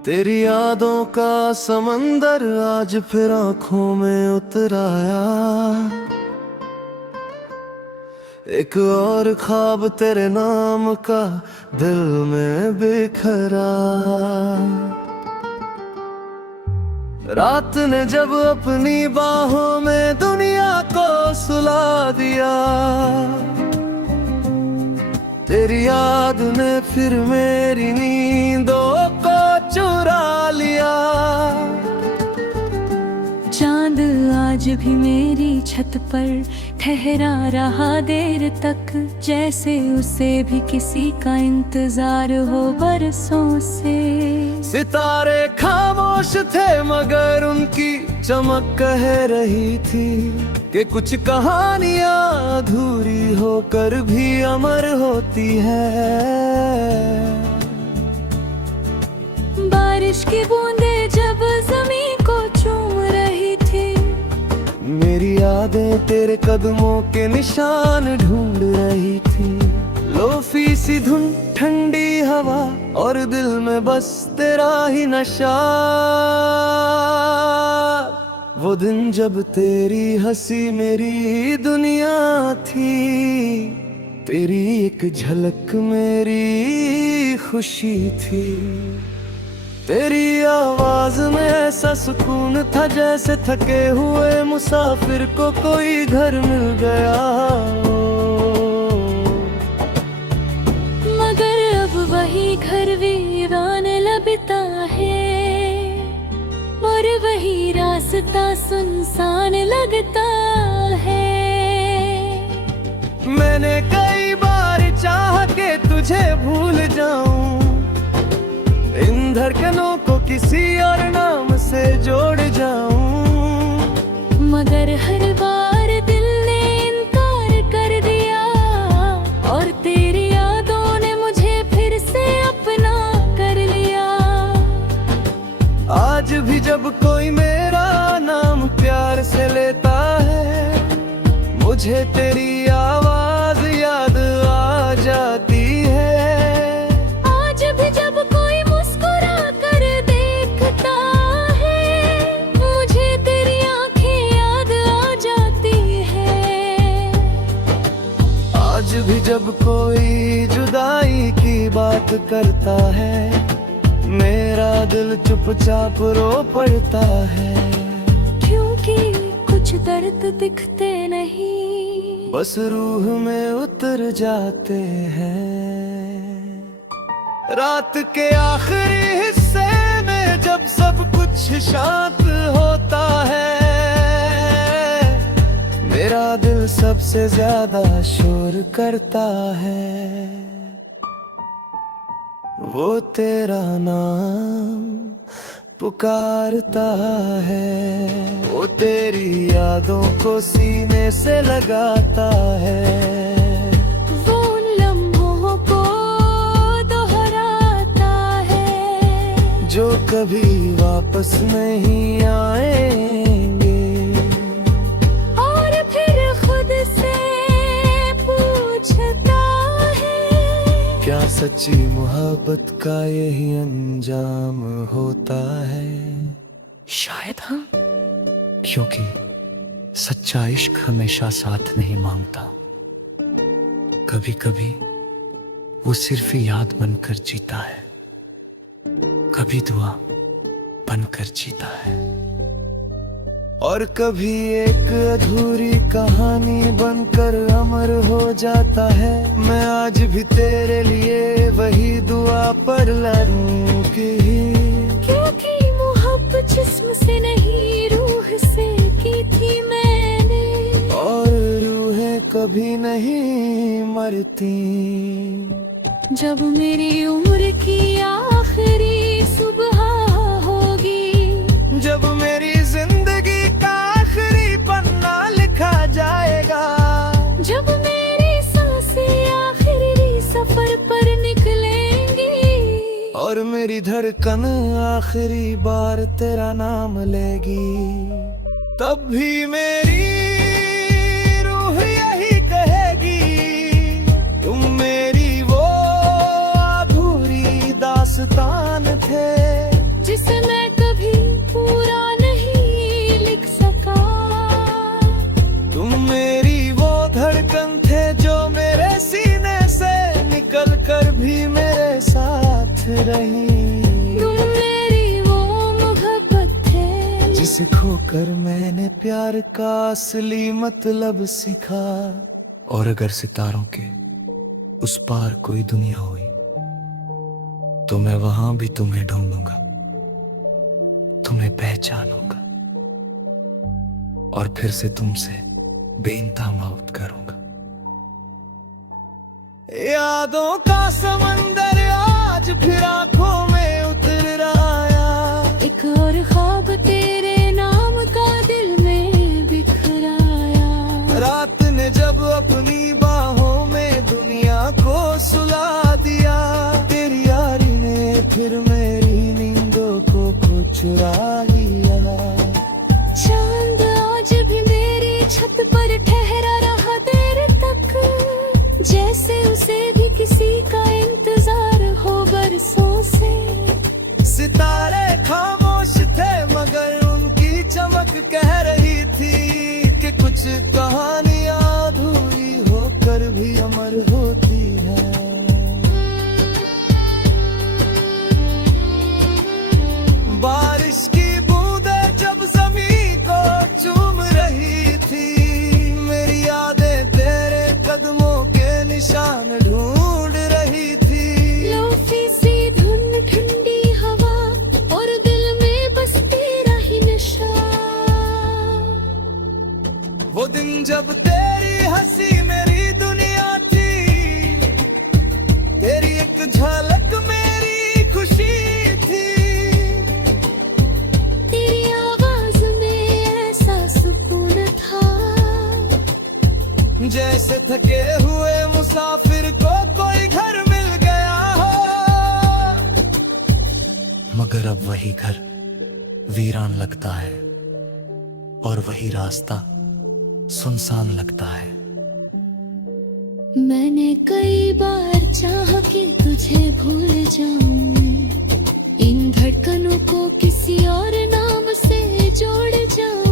तेरी यादों का समंदर आज फिर आंखों में उतर आया। एक और ख्वाब तेरे नाम का दिल में बिखरा। रात ने जब अपनी बाहों में दुनिया को सुला दिया, तेरी याद ने फिर मेरी नींदों को चुरा लिया। चांद आज भी मेरी छत पर ठहरा रहा देर तक, जैसे उसे भी किसी का इंतजार हो बरसों से। सितारे खामोश थे मगर उनकी चमक कह रही थी कि कुछ कहानियां अधूरी होकर भी अमर होती है। बारिश की बूंदें जब जमीन को चूम रही थी, मेरी यादें तेरे कदमों के निशान ढूंढ रही थी। लोफी सी धुन, ठंडी हवा और दिल में बस तेरा ही नशा। वो दिन जब तेरी हंसी मेरी दुनिया थी, तेरी एक झलक मेरी खुशी थी। तेरी आवाज में ऐसा सुकून था जैसे थके हुए मुसाफिर को कोई घर मिल गया। मगर अब वही घर वीरान लगता है और वही रास्ता सुनसान लगता है। मैंने कई बार चाहा कि तुझे भूल जाऊं, इन धड़कनों को किसी और नाम से जोड़ जाऊं, मगर हर बार दिल ने इनकार कर दिया और तेरी यादों ने मुझे फिर से अपना कर लिया। आज भी जब कोई मेरा नाम प्यार से लेता है, मुझे तेरी आवाज याद आ जाती है। आज भी जब कोई मुस्कुरा कर देखता है, मुझे तेरी आंखें याद आ जाती है। आज भी जब कोई जुदाई की बात करता है, मेरा दिल चुपचाप रो पड़ता है। क्योंकि कुछ दर्द दिखते नहीं, बस रूह में उतर जाते हैं। रात के आखिरी हिस्से में जब सब कुछ शांत होता है, मेरा दिल सबसे ज्यादा शोर करता है। वो तेरा नाम पुकारता है, वो तेरी यादों को सीने से लगाता है। वो उन लम्हों को दोहराता है जो कभी वापस नहीं आएंगे। और फिर खुद से पूछता है, क्या सच्ची मोहब्बत का यही अंजाम होता है? शायद हाँ, क्योंकि सच्चा इश्क हमेशा साथ नहीं मांगता। कभी कभी वो सिर्फ याद बनकर जीता है, कभी दुआ बनकर जीता है, और कभी एक अधूरी कहानी बनकर अमर हो जाता है। मैं आज भी तेरे लिए वही दुआ पर लड़ूंगी, क्योंकि मोहब्बत जिस्म से नहीं रूह से की थी मैंने। और रूहें कभी नहीं मरती। जब मेरी उम्र की आखिरी सुबह होगी, जब मेरी जिंदगी का आखिरी पन्ना लिखा जाएगा, जब मेरी सांसें आखिरी सफर पर निकलेंगी और मेरी धड़कन आखिरी बार तेरा नाम लेगी, तब भी मेरी रूह यही कहेगी, तुम मेरी वो अधूरी दास्तान थे। रही। तुम मेरी वो मोहब्बत है जिसे खोकर मैंने प्यार का असली मतलब सीखा। और अगर सितारों के उस पार कोई दुनिया हुई तो मैं वहां भी तुम्हें ढूंढूंगा, तुम्हें पहचानूंगा और फिर से तुमसे बेइंतहा मोहब्बत करूंगा। यादों का समंदर आज फिर आंखों में उतर आया। एक और ख्वाब तेरे नाम का दिल में बिखराया। रात ने जब अपनी बाहों में दुनिया को सुला दिया। तेरी यारी ने फिर मेरी नींदों को चुरा लिया। चांद आज भी मेरी छत पर ठहरा रहा देर तक, जैसे उसे भी किसी का इंतजार हो बरसों से। सितारे खामोश थे मगर उनकी चमक कह रही थी कि कुछ कहानियां अधूरी होकर भी अमर होती है। बारिश की बूंदें जब जमीन को चूम रही थी, मेरी यादें तेरे कदमों के निशान ढूंढ रही थी। लोफी सी धुन ठंडी हवा और दिल में बस तेरा ही नशा। वो दिन जब तेरी हंसी मेरी दुनिया थी, तेरी एक झलक मेरी खुशी थी। तेरी आवाज में ऐसा सुकून था, जैसे थके हुए मुसाफिर को कोई घर मिल गया हो। मगर अब वही घर वीरान लगता है और वही रास्ता सुनसान लगता है। मैंने कई बार चाहा कि तुझे भूल जाऊं, इन धड़कनों को किसी और नाम से जोड़ जाऊं।